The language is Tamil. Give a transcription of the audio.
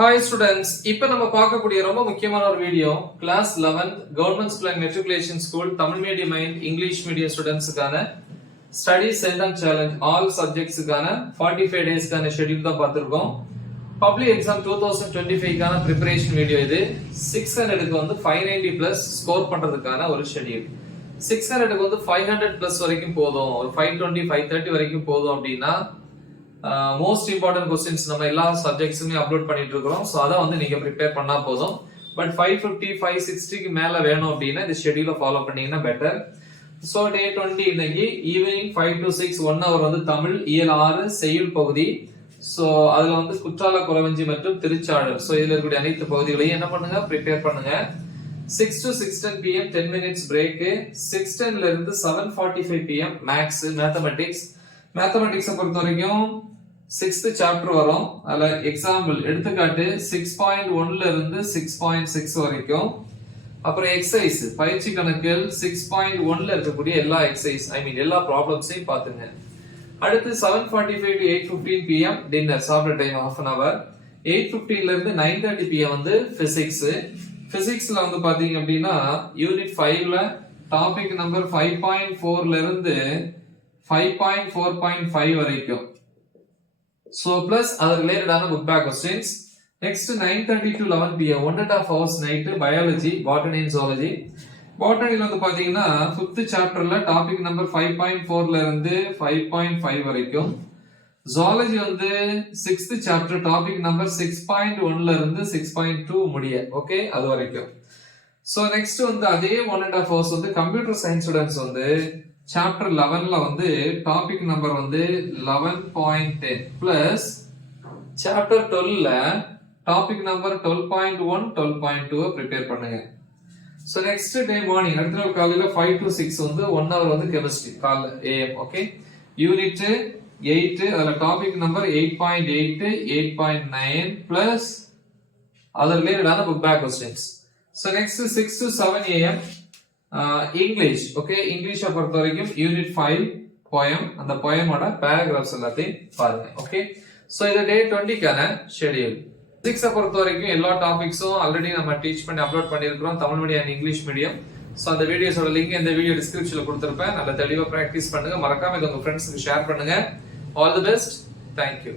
ஹாய் ஸ்டூடெண்ட்ஸ், இப்போ நம்ம பார்க்கக்கூடிய ரொம்ப முக்கியமான ஒரு video class 11 government school and matriculation school Tamil medium and English medium ஸ்டூடெண்ட்ஸ்க்கான ஸ்டடி செல்டம் சேலஞ்ச் ஆல் சப்ஜெக்ட்ஸ்க்கான 45 டேஸ்க்கான ஷெட்யூல் தான் பார்த்துருக்கோம். பப்ளிக் எக்ஸாம் 2025க்கான ப்ரிப்பரேஷன் வீடியோ இது. 600க்கு வந்து 590 பிளஸ் ஸ்கோர் பண்றதுக்கான ஒரு ஷெட்யூல். 600க்கு வந்து 500 பிளஸ் வரைக்கும் போதும், ஒரு 520 530 வரைக்கும் போதும் அப்படின்னா மோஸ்ட் இம்பார்ட்டன்ட் क्वेश्चंस நம்ம எல்லா சப்ஜெக்ட்ஸுமே அப்லோட் பண்ணிட்டு இருக்கோம். சோ அத வந்து நீங்க ப்ரிப்பேர் பண்ணா போதும். பட் 550 560 க்கு மேல வேணும் அப்படினா இந்த ஷெட்யூலை ஃபாலோ பண்ணீங்கன்னா பெட்டர். சோ டே 20 இன்னைக்கு ஈவினிங் 5 to 6 1 hour வந்து தமிழ் இயல் 6 செய்யுள் பகுதி. சோ அதுல வந்து குற்றால குறவஞ்சி மற்றும் திருச்சாடல், சோ இதுல இருக்கக்கூடிய அனைத்து பகுதிகளையும் என்ன பண்ணுங்க, ப்ரிப்பேர் பண்ணுங்க. 6 to 6:10 pm 10 minutes break. 6:10 ல இருந்து 7:45 pm மேத்ஸ் மேத்தமெட்டிக்ஸ் பொறுத்த வரைக்கும் 6th சாப்டர் வரும். அதுல எக்ஸாம்பிள் எடுத்துக்காட்டு 6.1 ல இருந்து 6.6 வரைக்கும். அப்புறம் எக்ஸசைஸ் பயிற்சி கணக்குகள் 6.1 ல இருக்கக்கூடிய எல்லா எக்ஸசைஸ் எல்லா ப்ராப்ளம்ஸையும் பாத்துங்க. அடுத்து 7:45 to 8:15 pm டின்னர், சாப்பிட்ற டைம் half an hour. 8:15 ல இருந்து 9:30 pm வந்து பிசிக்ஸ்ல வந்து பாத்தீங்க அப்படின்னா யூனிட் 5ல டாபிக் நம்பர் 5.4 ல இருந்து 5.4.5 வரைக்கும். So plus other related ஆன book back questions. Next 9:30 to 11 pm 1.5 hours night biology, botany and zoology. Botany வந்து பாத்தீங்கன்னா 5th chapterல டாபிக் நம்பர் 5.4 ல இருந்து 5.5 வரைக்கும். Zoology வந்து 6th chapter டாபிக் நம்பர் 6.1 ல இருந்து 6.2 முடிய. ஓகே, அது வரைக்கும். So next வந்து அதே 1.5 hours வந்து கம்ப்யூட்டர் சயின்ஸ் ஸ்டூடண்ட்ஸ் வந்து சாப்டர் 11ல வந்து டாபிக் நம்பர் வந்து 11.10 பிளஸ் சாப்டர் 12ல டாபிக் நம்பர் 12.1 12.2 ப்ரிப்பேர் பண்ணுங்க. சோ நெக்ஸ்ட் டே மார்னிங் அடுத்த நாள் காலையில 5 to 6 வந்து 1 hour வந்து கெமிஸ்ட்ரி காலைல AM. ஓகே, யூனிட் 8 அதுல டாபிக் நம்பர் 8.8 8.9 பிளஸ் அதர் ரிலேட்டடான book back questions. So next 6 to 7 AM English. ஓகே, இங்கிலீஷை பொறுத்த வரைக்கும் யூனிட் 5 போயம், அந்த போயமோட பேராகிராஃப்ஸ் எல்லாத்தையும் பாருங்க. ஓகே, சோ இது டே 20க்கான ஷெட்யூல். 6 பொறுத்த வரைக்கும் எல்லா டாபிக்ஸும் ஆல்ரெடி நம்ம டீச் பண்ணி அப்லோட் பண்ணியிருக்கிறோம், Tamil medium and English medium. So அந்த வீடியோஸோட லிங்க் இந்த வீடியோ டிஸ்கிரிப்ஷன்ல கொடுத்திருப்பேன். நல்ல தெளிவா பிராக்டிஸ் பண்ணுங்க, மறக்காம இதை உங்க ஃப்ரெண்ட்ஸ்க்கு ஷேர் பண்ணுங்க. All the best, thank you.